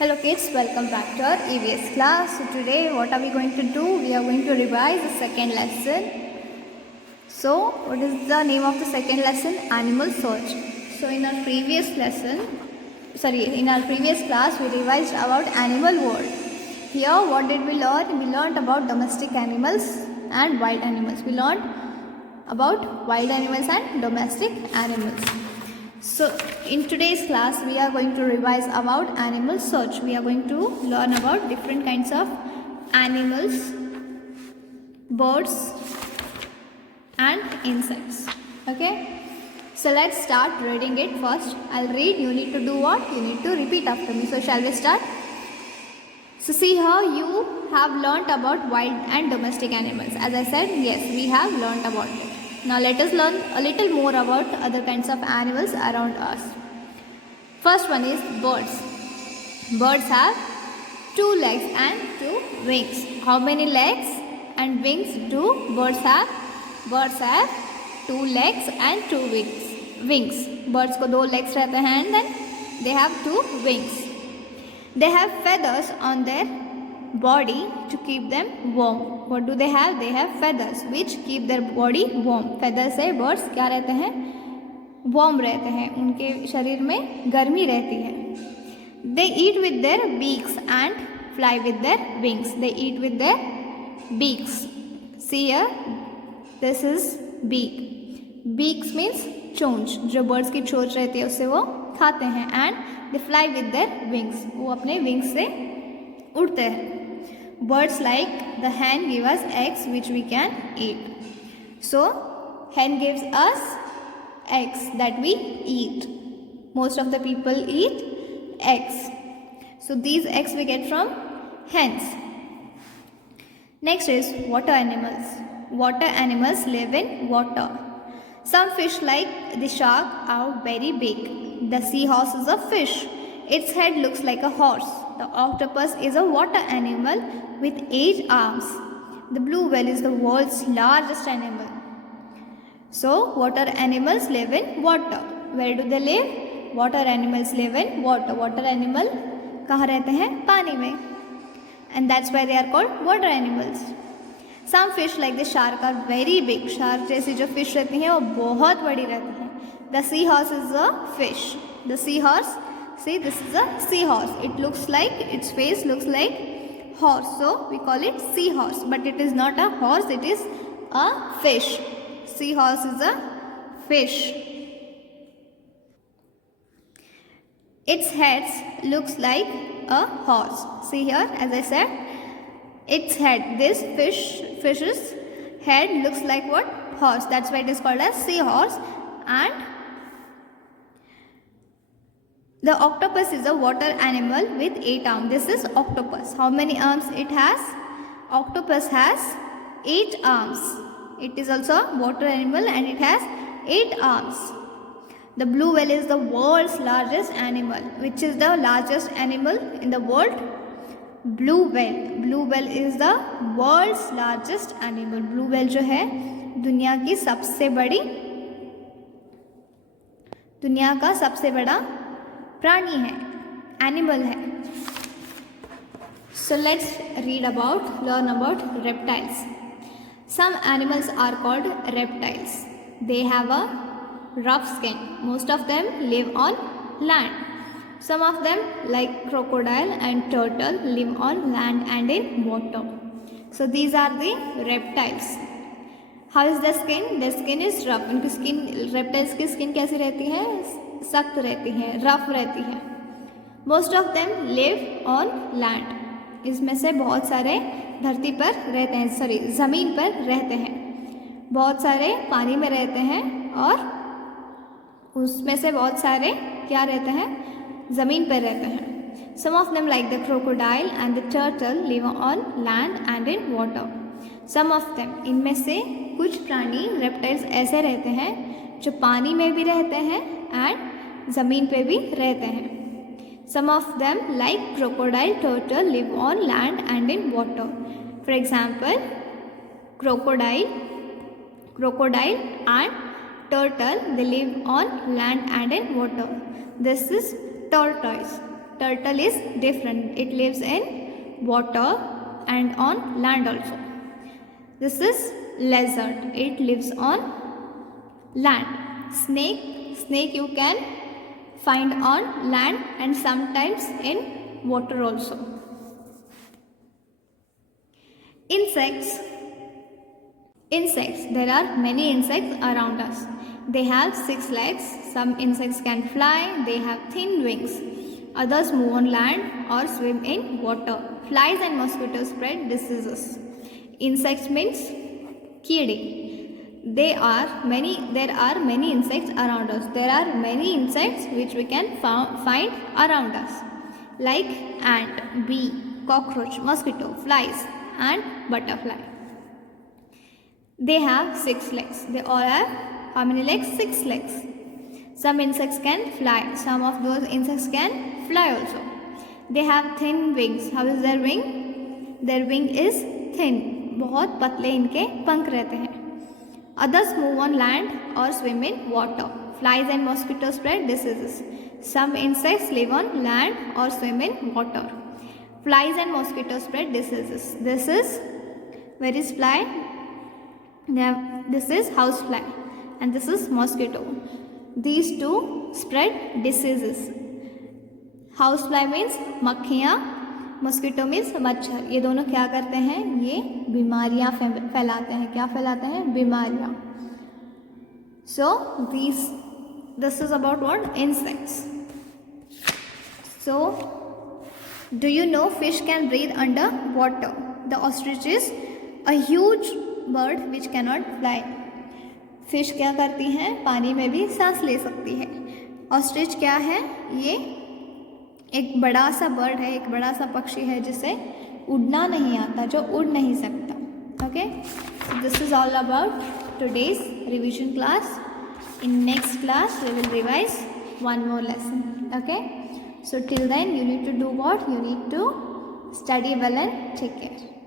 Hello kids, welcome back to our EVS class. So today what are we going to do? We are going to revise the second lesson. So what is the name of the second lesson? Animal search. So in our previous class we revised about animal world. Here what did we learn? We learned about domestic animals and wild animals. We learned about wild animals and domestic animals. So in today's class we are going to revise about animal search. We are going to learn about different kinds of animals, birds and insects. Okay, so let's start reading it. First I'll read, you need to do what? You need to repeat after me. So shall we start? So see here, you have learnt about wild and domestic animals. As I said, yes, we have learnt about it. Now let us learn a little more about other kinds of animals around us. First one is birds. Birds have 2 legs and 2 wings. How many legs and wings do birds have? Birds have 2 legs and 2 wings. Birds को 2 legs रहते हैं and then they have 2 wings. They have feathers on their body to keep them warm. What do they have? They have feathers which keep their body warm. Feathers से birds क्या रहते हैं? Warm रहते हैं. उनके शरीर में गर्मी रहती है. They eat with their beaks and fly with their wings. They eat with their beaks. See here, this is beak. Beaks means चोंच. जो birds की चोंच रहती है उससे वो खाते हैं. And they fly with their wings. वो अपने wings से उड़ते हैं. Birds like the hen give us eggs which we can eat. So hen gives us eggs that we eat. Most of the people eat eggs. So these eggs we get from hens. Next is water animals. Water animals live in water. Some fish like the shark are very big. The seahorse is a fish. Its head looks like a horse. The octopus is a water animal with 8 arms. The blue whale is the world's largest animal. So, water animals live in water. Where do they live? Water animals live in water. Water animal कहाँ रहते हैं? पानी में. And that's why they are called water animals. Some fish like the shark are very big. Shark जैसी जो fish रहती हैं वो बहुत बड़ी रहती हैं. The seahorse is a fish. The seahorse, see, this is a seahorse. Its face looks like horse. So we call it seahorse. But it is not a horse, it is a fish. Seahorse is a fish. Its head looks like a horse. See here, as I said, its head. This fish's head looks like what? Horse. That's why it is called as seahorse. And the octopus is a water animal with 8 arms. This is octopus. How many arms it has? Octopus has 8 arms. It is also a water animal and it has 8 arms. The blue whale is the world's largest animal. Which is the largest animal in the world? Blue whale. Blue whale is the world's largest animal. Blue whale जो है दुनिया का सबसे बड़ा प्राणी है, animal है. So let's learn about reptiles. Some animals are called reptiles. They have a rough skin. Most of them live on land. Some of them like crocodile and turtle live on land and in water. So these are the reptiles. How is the skin? The skin is rough. उनकी skin, reptiles की skin कैसी रहती है? सख्त रहती है, rough रहती है. Most of them live on land. इसमें से बहुत सारे धरती पर रहते हैं, ज़मीन पर रहते हैं. बहुत सारे पानी में रहते हैं और उसमें से बहुत सारे क्या रहते हैं? ज़मीन पर रहते हैं. Some of them like the crocodile and the turtle live on land and in water. Some of them, इनमें से कुछ प्राणी reptiles ऐसे रहते हैं जो पानी में भी रहते हैं and ज़मीन पे भी रहते हैं. Some of them like crocodile, turtle live on land and in water. For example, crocodile and turtle, they live on land and in water. This is tortoise. turtle is different. It lives in water and on land also. This is lizard. It lives on land. Snake you can find on land and sometimes in water also. Insects. There are many insects around us. They have 6 legs. Some insects can fly. They have thin wings. Others move on land or swim in water. Flies and mosquitoes spread diseases. Insects means कीड़े. There are many insects around us. There are many insects which we can find around us, like ant, bee, cockroach, mosquito, flies and butterfly. They have 6 legs. They all have how many legs? 6 legs. Some insects can fly. Some of those insects can fly also. They have thin wings. How is their wing? Their wing is thin. बहुत पतले इनके पंख रहते हैं. Others move on land or swim in water. Flies and mosquitoes spread diseases. Some insects live on land or swim in water. Flies and mosquitoes spread diseases. This is, where is fly? This is house fly and this is mosquito. These two spread diseases. House fly means मक्खियाँ, mosquito means मच्छर. ये दोनों क्या करते हैं? ये बीमारियाँ फैलाते हैं. क्या फैलाते हैं? बीमारियाँ. So this is about what? Insects. So do you know fish can breathe under water? The ostrich is a huge bird which cannot fly. Fish क्या करती हैं? पानी में भी सांस ले सकती है. ऑस्ट्रिच क्या है? ये एक बड़ा सा बर्ड है, एक बड़ा सा पक्षी है जिसे उड़ना नहीं आता, जो उड़ नहीं सकता. Okay, this is all about today's revision class. In next class we will revise one more lesson. Okay, so till then you need to do what? You need to study well and take care.